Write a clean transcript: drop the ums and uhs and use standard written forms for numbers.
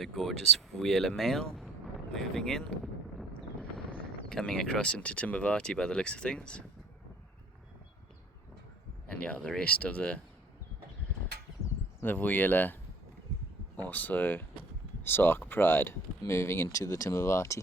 the gorgeous Vuyela male moving in, coming across into Timavati by the looks of things. And yeah, the rest of the Vuyela, also Sark pride, moving into the Timavati.